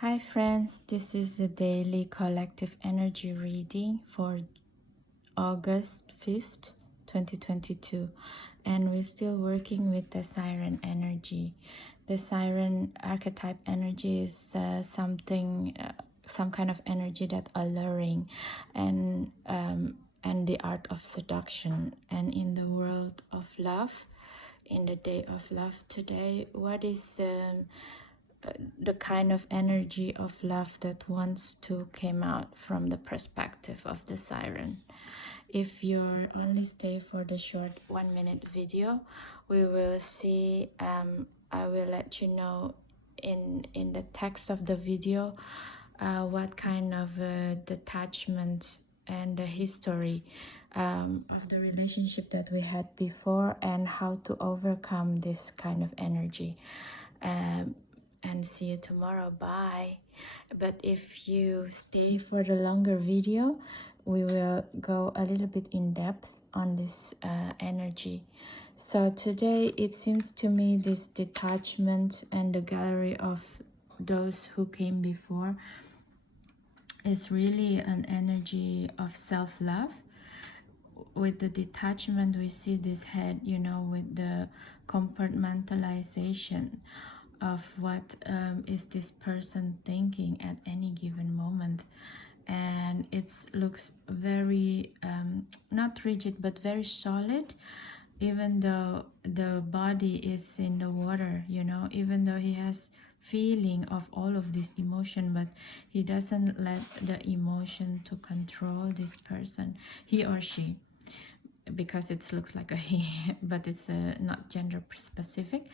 Hi friends, this is the daily collective energy reading for August 5th, 2022, and we're still working with the siren energy. The siren archetype energy is some kind of energy that alluring and the art of seduction. And in the world of love, in the day of love today, what is the kind of energy of love that wants to come out from the perspective of the siren? If you only stay for the short 1-minute video, we will see, I will let you know in the text of the video what kind of detachment and the history of the relationship that we had before and how to overcome this kind of energy. And see you tomorrow. Bye. But if you stay for the longer video, we will go a little bit in depth on this energy. So today it seems to me this detachment and the gallery of those who came before is really an energy of self-love. With the detachment, we see this head, with the compartmentalization of what is this person thinking at any given moment. And it looks very not rigid but very solid, even though the body is in the water, even though he has feeling of all of this emotion, but he doesn't let the emotion to control this person, he or she, because it looks like a he, but it's not gender specific.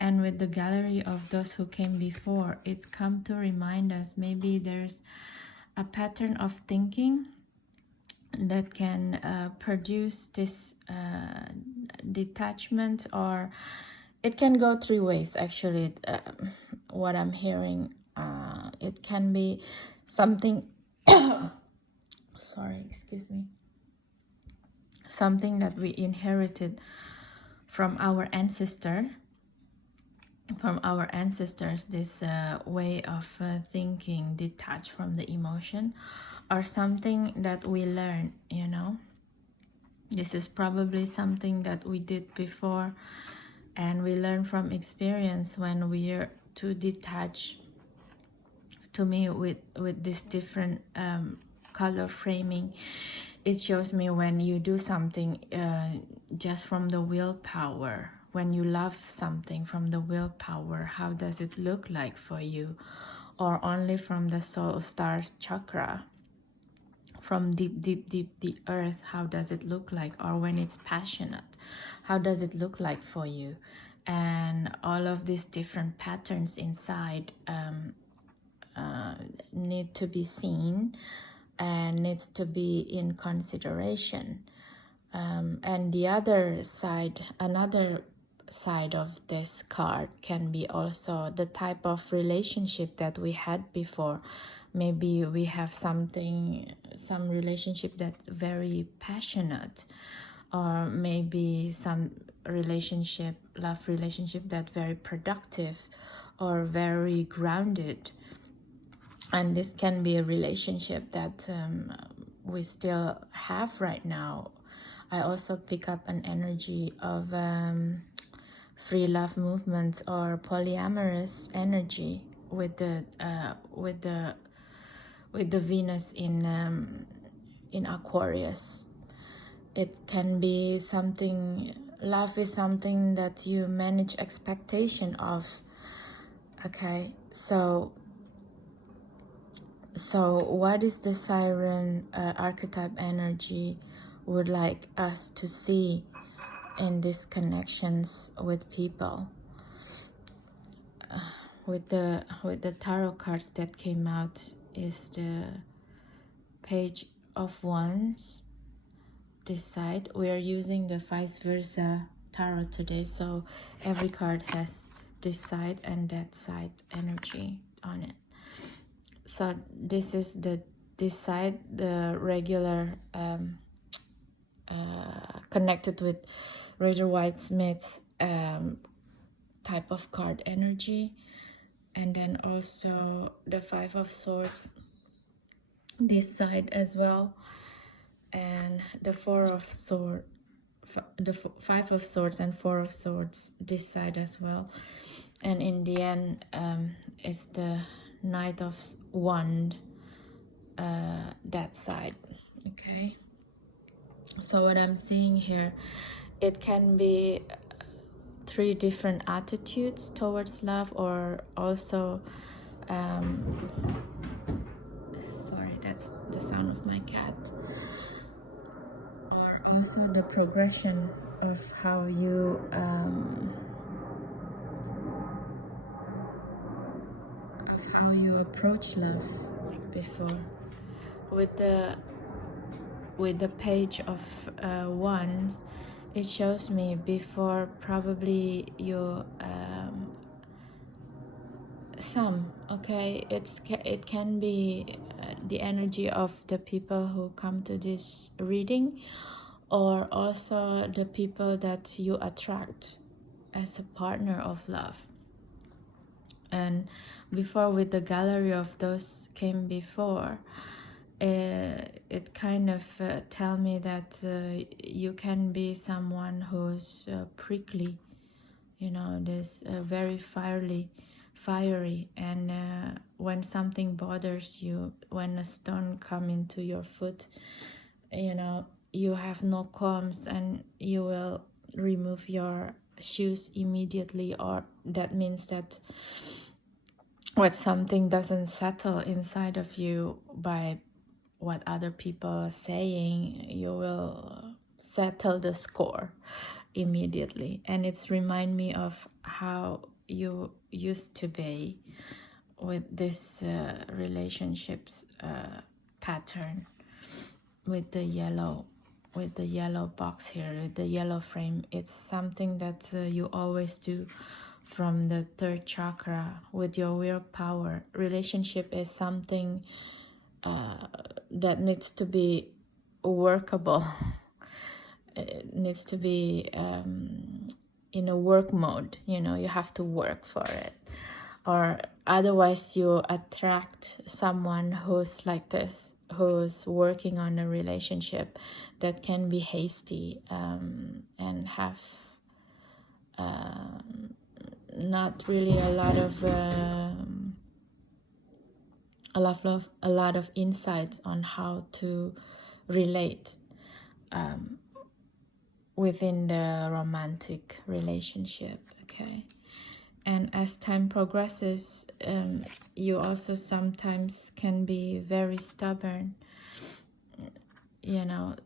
And with the gallery of those who came before, it come to remind us maybe there's a pattern of thinking that can produce this detachment, or it can go three ways actually. What I'm hearing, it can be something sorry, excuse me, something that we inherited from our ancestors, this way of thinking detached from the emotion, or something that we learn. This is probably something that we did before and we learn from experience when we are too detached. To me, with this different color framing, it shows me when you do something just from the willpower, when you love something from the willpower, how does it look like for you? Or only from the soul stars chakra, from deep the earth, how does it look like? Or when it's passionate, how does it look like for you? And all of these different patterns inside need to be seen and needs to be in consideration. And the other side, another side of this card can be also the type of relationship that we had before. Maybe we have some relationship that very passionate, or maybe some love relationship that very productive or very grounded. And this can be a relationship that we still have right now. I also pick up an energy of free love movement or polyamorous energy with the Venus in Aquarius. It can be something. Love is something that you manage expectation of. Okay, so what is the siren archetype energy would like us to see in these connections with people? With the tarot cards that came out is the Page of Wands. This side, we are using the vice versa tarot today, so every card has this side and that side energy on it. So this is this side, the regular connected with Rider Waite Smith's type of card energy. and then also the Five of Swords this side as well, and the Four of Swords, the Five of Swords and Four of Swords this side as well. And in the end, it's the Knight of Wand, that side. Okay, so what I'm seeing here, it can be three different attitudes towards love, or also sorry, that's the sound of my cat, or also the progression of how you approach love before. With the Page of Wands, it shows me before probably you it can be the energy of the people who come to this reading, or also the people that you attract as a partner of love. And before, with the gallery of those came before, it kind of tell me that you can be someone who's prickly, you know, this very fiery, and when something bothers you, when a stone come into your foot, you know, you have no qualms and you will remove your shoes immediately, or that means that what something doesn't settle inside of you by what other people are saying, you will settle the score immediately. And it's remind me of how you used to be with this relationships pattern with the yellow box here, with the yellow frame. It's something that you always do from the third chakra with your willpower. Relationship is something that needs to be workable. It needs to be in a work mode, you know, you have to work for it, or otherwise you attract someone who's like this, who's working on a relationship that can be hasty and have not really a lot of insights on how to relate within the romantic relationship. Okay, and as time progresses, you also sometimes can be very stubborn, you know,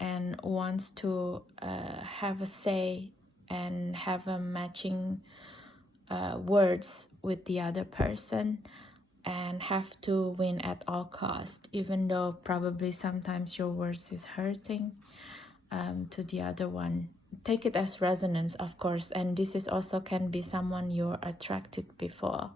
and wants to have a say and have a matching words with the other person, and have to win at all cost, even though probably sometimes your words is hurting to the other one. Take it as resonance, of course, and this is also can be someone you're attracted before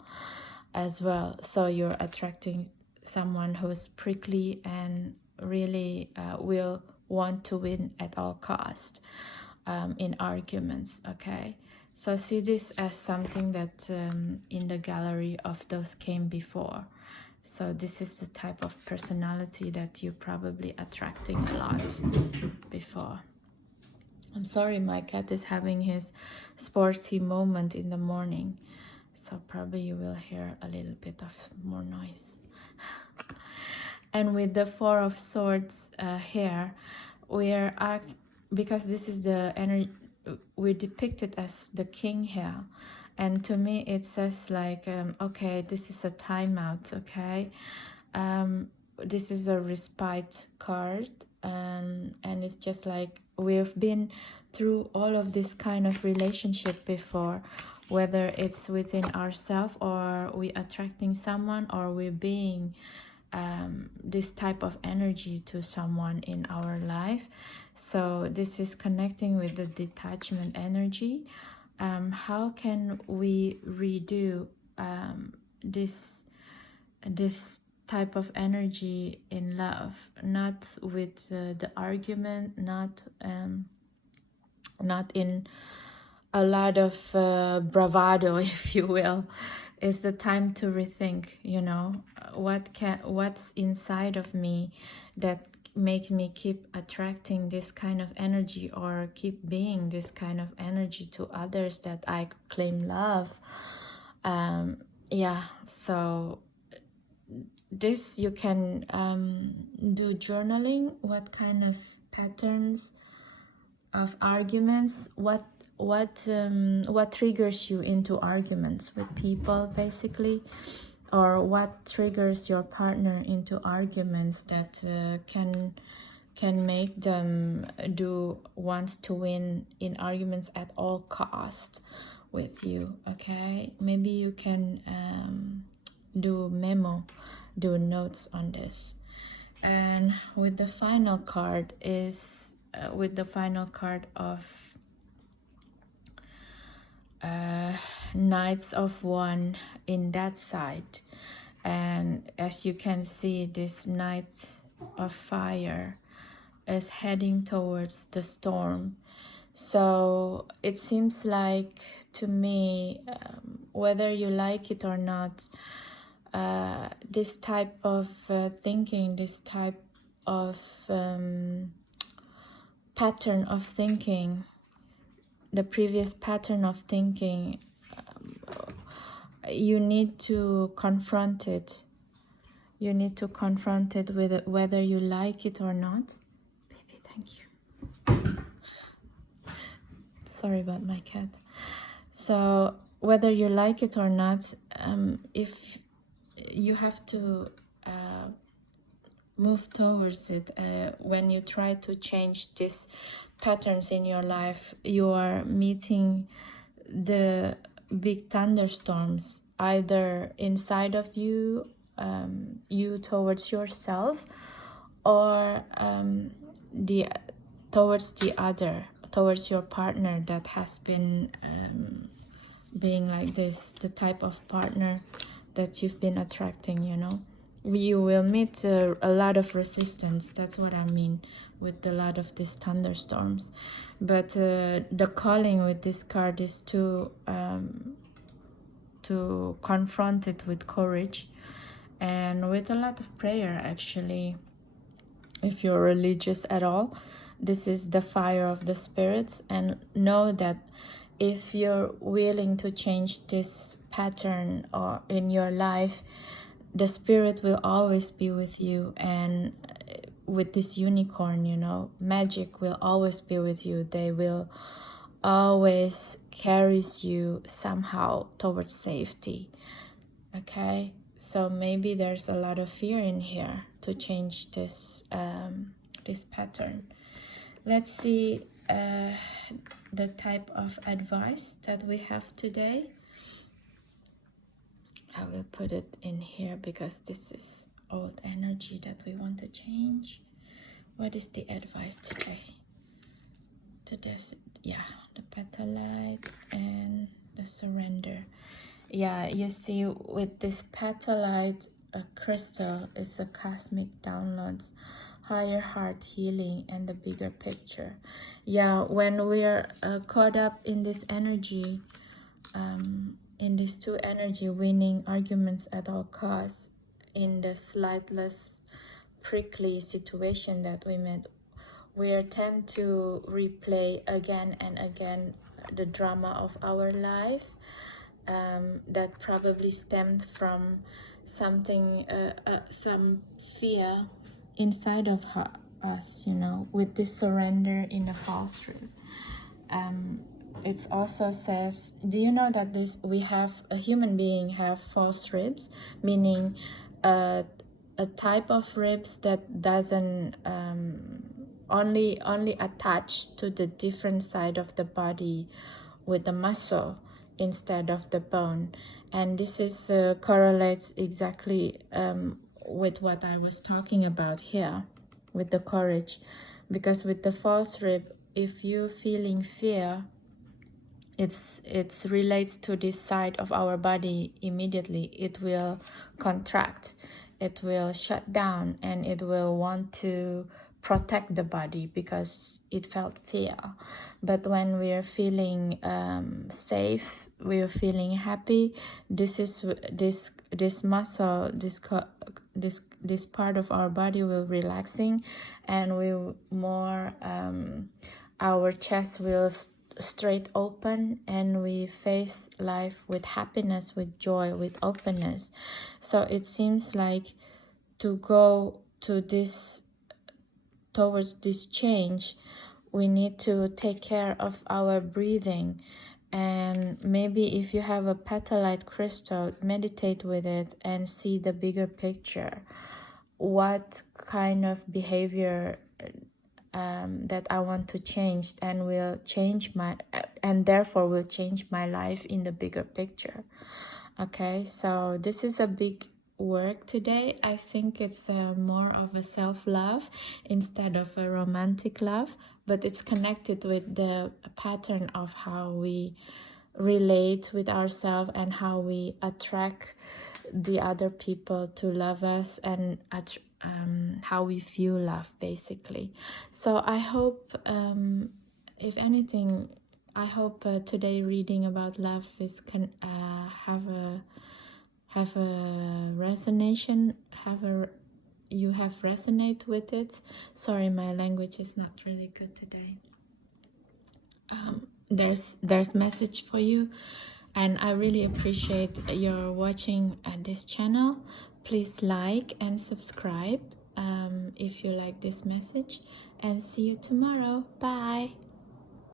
as well. So you're attracting someone who's prickly and really will want to win at all cost in arguments. Okay, so see this as something that in the gallery of those came before. So this is the type of personality that you're probably attracting a lot before. I'm sorry, my cat is having his sporty moment in the morning, so probably you will hear a little bit of more noise. And with the Four of Swords here, we're asked, because this is the energy, we depict it as the king here, and to me it says like, okay, this is a timeout. Okay, this is a respite card, and it's just like we've been through all of this kind of relationship before, whether it's within ourselves, or we attracting someone, or we're being this type of energy to someone in our life. So this is connecting with the detachment energy. How can we redo this type of energy in love, not with the argument, not in a lot of bravado, if you will. It's the time to rethink, you know, what's inside of me that makes me keep attracting this kind of energy, or keep being this kind of energy to others that I claim love. Yeah, so this you can do journaling. What kind of patterns of arguments, what triggers you into arguments with people, basically, or what triggers your partner into arguments that can make them do want to win in arguments at all cost with you. Okay, maybe you can do notes on this. And with the final card is with the final card of Knights of One in that side. And as you can see, this Knight of Fire is heading towards the storm. So it seems like to me, whether you like it or not, this type of thinking, this type of pattern of thinking, the previous pattern of thinking, you need to confront it. You need to confront it with it, whether you like it or not. Baby, thank you. Sorry about my cat. So whether you like it or not, if you have to move towards it, when you try to change these patterns in your life, you are meeting the big thunderstorms, either inside of you, you towards yourself, or towards the other, towards your partner that has been being like this, the type of partner that you've been attracting, you know. You will meet a lot of resistance. That's what I mean with a lot of these thunderstorms. But the calling with this card is to confront it with courage and with a lot of prayer, actually. If you're religious at all, this is the fire of the spirits. And know that if you're willing to change this pattern or in your life, the spirit will always be with you. And with this unicorn, you know, magic will always be with you. They will always carries you somehow towards safety. Okay, so maybe there's a lot of fear in here to change this this pattern. Let's see the type of advice that we have today. I will put it in here because this is old energy that we want to change. What is the advice today? Yeah, the petalite and the surrender. Yeah, you see, with this petalite crystal is a cosmic downloads, higher heart healing, and the bigger picture. Yeah, when we're caught up in this energy, in these two energy, winning arguments at all costs, in the slightless, prickly situation that we met, we tend to replay again and again the drama of our life, that probably stemmed from something, some fear inside of us, you know, with this surrender in the false rib. It also says, do you know that we have a human being have false ribs, meaning a type of ribs that doesn't only attach to the different side of the body with the muscle instead of the bone. And this is correlates exactly with what I was talking about here with the courage, because with the false rib, if you feeling fear, it's relates to this side of our body. Immediately it will contract, it will shut down, and it will want to protect the body because it felt fear. But when we are feeling safe, we are feeling happy, this muscle, this part of our body will relaxing, and we more our chest will straight open, and we face life with happiness, with joy, with openness. So it seems like to go to this, towards this change, we need to take care of our breathing. And maybe if you have a petalite crystal, meditate with it and see the bigger picture. What kind of behavior that I want to change, and will change my, and therefore will change my life in the bigger picture. Okay, so this is a big work today. I think it's more of a self-love instead of a romantic love, but it's connected with the pattern of how we relate with ourselves and how we attract the other people to love us, and how we feel love, basically. So I hope, if anything, I hope today reading about love is have a resonation, you have resonate with it. Sorry, my language is not really good today. There's message for you, and I really appreciate your watching this channel. Please like and subscribe if you like this message, and see you tomorrow. Bye.